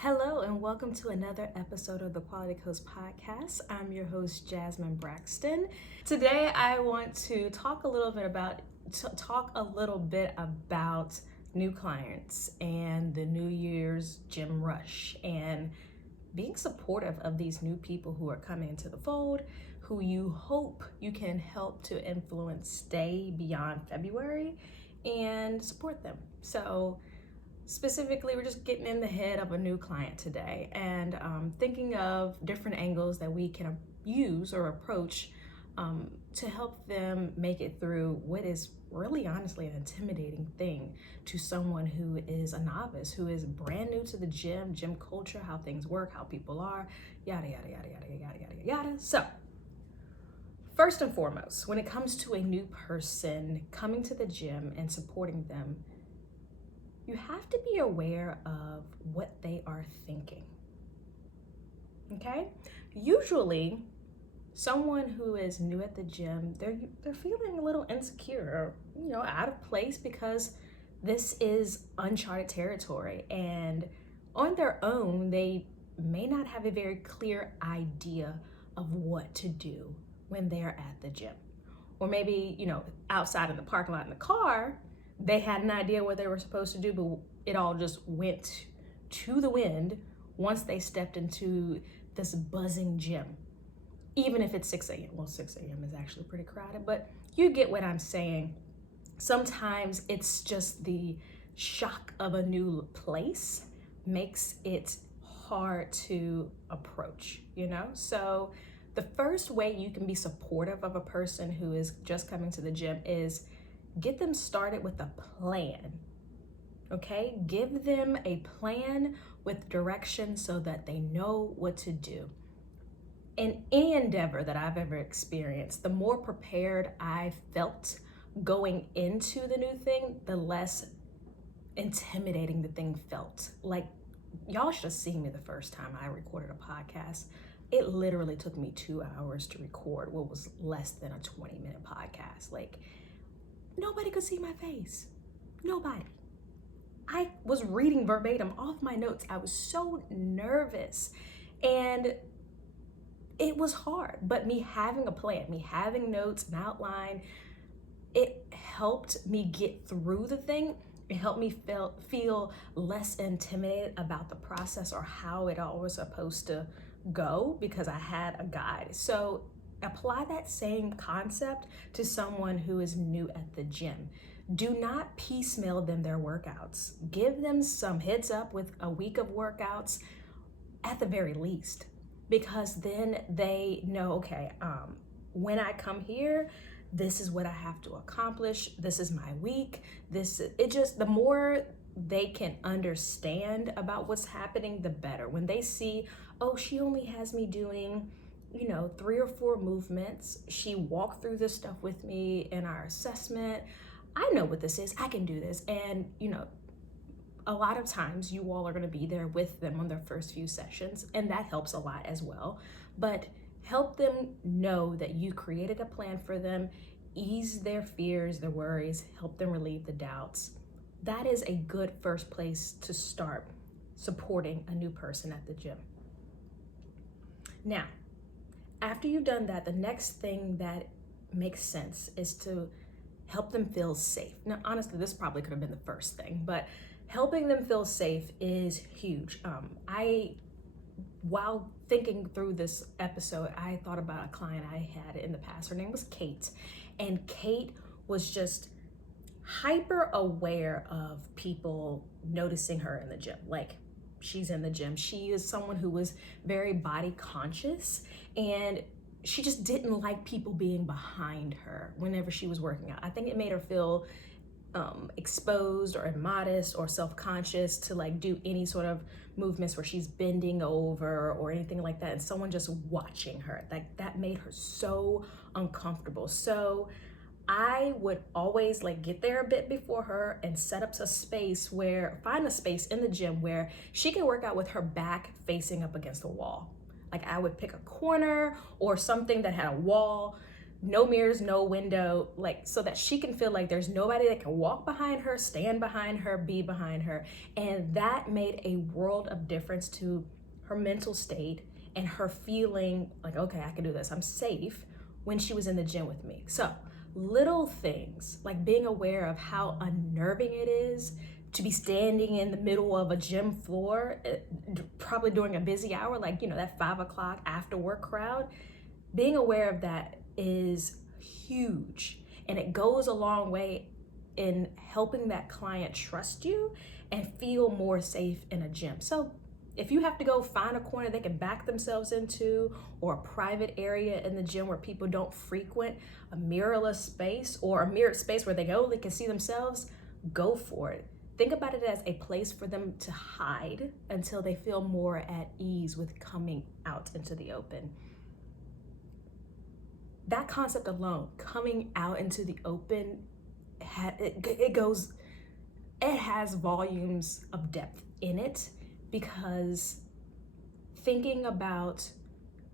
Hello, and welcome to another episode of the Quality Coach Podcast. I'm your host, Jasmine Braxton. Today, I want to talk a little bit about new clients and the New Year's gym rush and being supportive of these new people who are coming into the fold, who you hope you can help to influence stay beyond February and support them. So specifically, we're just getting in the head of a new client today and thinking of different angles that we can use or approach to help them make it through what is really honestly an intimidating thing to someone who is a novice, who is brand new to the gym culture, how things work, how people are, yada, yada, yada, yada, yada, yada, yada. So first and foremost, when it comes to a new person coming to the gym and supporting them, you have to be aware of what they are thinking, okay? Usually, someone who is new at the gym, they're feeling a little insecure, out of place because this is uncharted territory. And on their own, they may not have a very clear idea of what to do when they're at the gym. Or maybe, outside in the parking lot in the car, they had an idea what they were supposed to do, but it all just went to the wind once they stepped into this buzzing gym. Even if it's 6 a.m. Well, 6 a.m. is actually pretty crowded, but you get what I'm saying. Sometimes it's just the shock of a new place makes it hard to approach, So the first way you can be supportive of a person who is just coming to the gym is get them started with a plan, okay? Give them a plan with direction so that they know what to do. In any endeavor that I've ever experienced, the more prepared I felt going into the new thing, the less intimidating the thing felt. Like, y'all should have seen me the first time I recorded a podcast. It literally took me 2 hours to record what was less than a 20-minute podcast. Like, nobody could see my face. Nobody. I was reading verbatim off my notes. I was so nervous. And it was hard. But me having a plan, me having notes, an outline, it helped me get through the thing. It helped me feel less intimidated about the process or how it all was supposed to go because I had a guide. So apply that same concept to someone who is new at the gym. Do not piecemeal them their workouts. Give them some heads up with a week of workouts at the very least, because then they know, okay, when I come here, this is what I have to accomplish. This is my week. The more they can understand about what's happening, the better. When they see, oh, she only has me doing 3 or 4 movements. She walked through this stuff with me in our assessment. I know what this is. I can do this. And, a lot of times you all are going to be there with them on their first few sessions, and that helps a lot as well. But help them know that you created a plan for them, ease their fears, their worries, help them relieve the doubts. That is a good first place to start supporting a new person at the gym. Now, after you've done that, the next thing that makes sense is to help them feel safe. Now, honestly, this probably could have been the first thing, but helping them feel safe is huge. While thinking through this episode, I thought about a client I had in the past. Her name was Kate, and Kate was just hyper aware of people noticing her in the gym. Like, she's in the gym. She is someone who was very body conscious, and she just didn't like people being behind her whenever she was working out. I think it made her feel exposed or immodest or self-conscious to do any sort of movements where she's bending over or anything like that, and someone just watching her. That made her so uncomfortable. So I would always get there a bit before her and find a space in the gym where she can work out with her back facing up against the wall. I would pick a corner or something that had a wall no mirrors, no window, like so that she can feel like there's nobody that can walk behind her, stand behind her, be behind her. And that made a world of difference to her mental state and her feeling like, okay, I can do this, I'm safe, when she was in the gym with me. So little things like being aware of how unnerving it is to be standing in the middle of a gym floor, probably during a busy hour, like, that 5 o'clock after work crowd. Being aware of that is huge, and it goes a long way in helping that client trust you and feel more safe in a gym. So if you have to go find a corner they can back themselves into, or a private area in the gym where people don't frequent, a mirrorless space or a mirrored space where they only can see themselves, go for it. Think about it as a place for them to hide until they feel more at ease with coming out into the open. That concept alone, coming out into the open, it has volumes of depth in it, because thinking about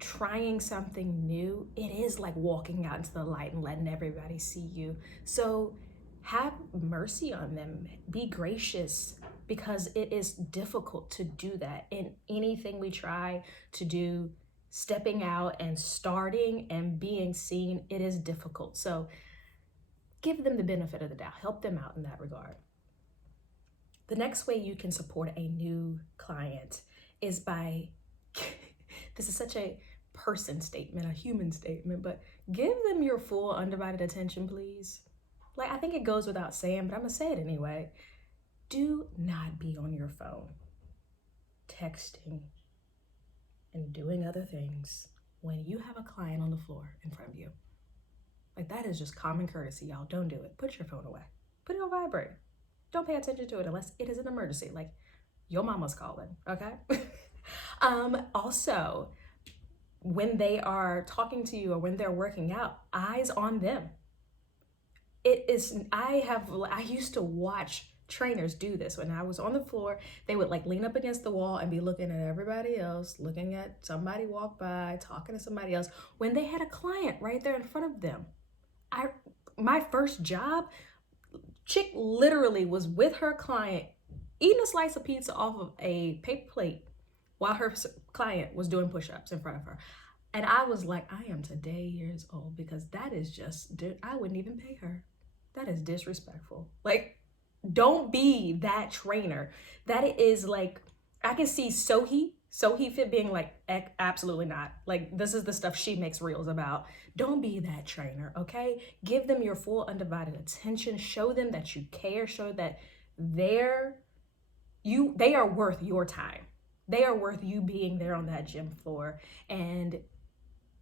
trying something new, it is like walking out into the light and letting everybody see you. So have mercy on them, be gracious, because it is difficult to do that in anything we try to do. Stepping out and starting and being seen, it is difficult. So give them the benefit of the doubt, help them out in that regard. The next way you can support a new client is by, this is such a person statement, a human statement, but give them your full undivided attention, please. Like, I think it goes without saying, but I'm gonna say it anyway. Do not be on your phone, texting, and doing other things when you have a client on the floor in front of you. Like, that is just common courtesy, y'all. Don't do it. Put your phone away. Put it on vibrate. Don't pay attention to it unless it is an emergency, like your mama's calling, okay? Also, when they are talking to you or when they're working out, eyes on them. I used to watch trainers do this. When I was on the floor, they would like lean up against the wall and be looking at everybody else, looking at somebody walk by, talking to somebody else, when they had a client right there in front of them. My first job, chick literally was with her client eating a slice of pizza off of a paper plate while her client was doing push-ups in front of her. And I was like, I am today years old, because that is just, I wouldn't even pay her. That is disrespectful. Like, don't be that trainer. That is like, I can see Sohi Fit being like, absolutely not. Like, this is the stuff she makes reels about. Don't be that trainer, okay? Give them your full undivided attention. Show them that you care. Show that they are worth your time. They are worth you being there on that gym floor, and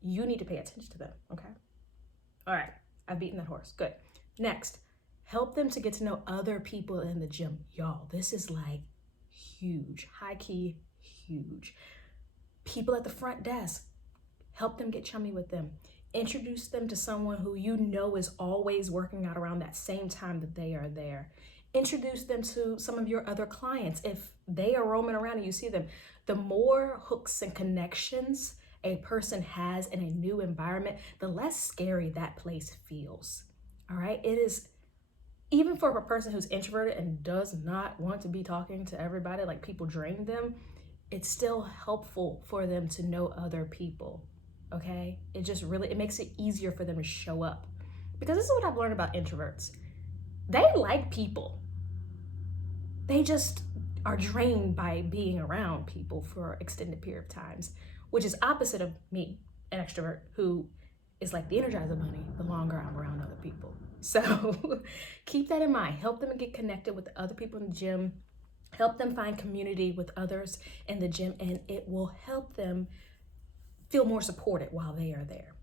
you need to pay attention to them, okay? All right, I've beaten that horse. Good. Next, help them to get to know other people in the gym. Y'all, this is like huge, high key, huge. People at the front desk, help them get chummy with them. Introduce them to someone who you know is always working out around that same time that they are there. Introduce them to some of your other clients. If they are roaming around and you see them, the more hooks and connections a person has in a new environment, the less scary that place feels. All right, it is, even for a person who's introverted and does not want to be talking to everybody, like people drain them, it's still helpful for them to know other people, okay? It makes it easier for them to show up. Because this is what I've learned about introverts. They like people. They just are drained by being around people for extended period of times, which is opposite of me, an extrovert, who is like the Energizer Bunny the longer I'm around other people. So keep that in mind. Help them get connected with other people in the gym. Help them find community with others in the gym, and it will help them feel more supported while they are there.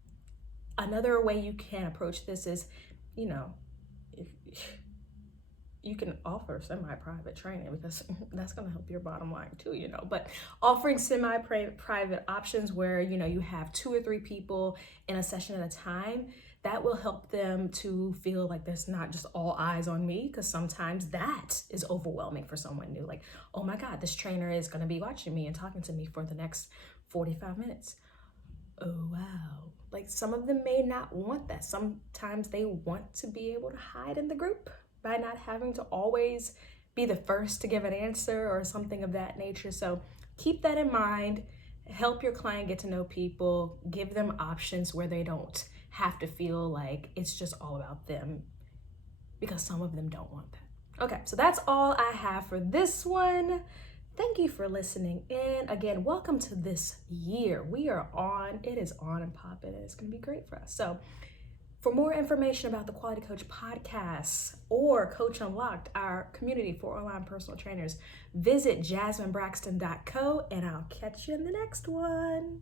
Another way you can approach this is, you can offer semi-private training, because that's going to help your bottom line too, but offering semi-private options where, you have 2 or 3 people in a session at a time, that will help them to feel like there's not just all eyes on me, because sometimes that is overwhelming for someone new. Like, oh my God, this trainer is going to be watching me and talking to me for the next 45 minutes. Oh, wow. Like some of them may not want that. Sometimes they want to be able to hide in the group by not having to always be the first to give an answer or something of that nature. So keep that in mind. Help your client get to know people. Give them options where they don't have to feel like it's just all about them, because some of them don't want that. Okay, so that's all I have for this one. Thank you for listening in. Again, welcome to this year. We are on, it is on and popping, and it's going to be great for us. So for more information about the Quality Coach podcast or Coach Unlocked, our community for online personal trainers, visit jasminebraxton.co, and I'll catch you in the next one.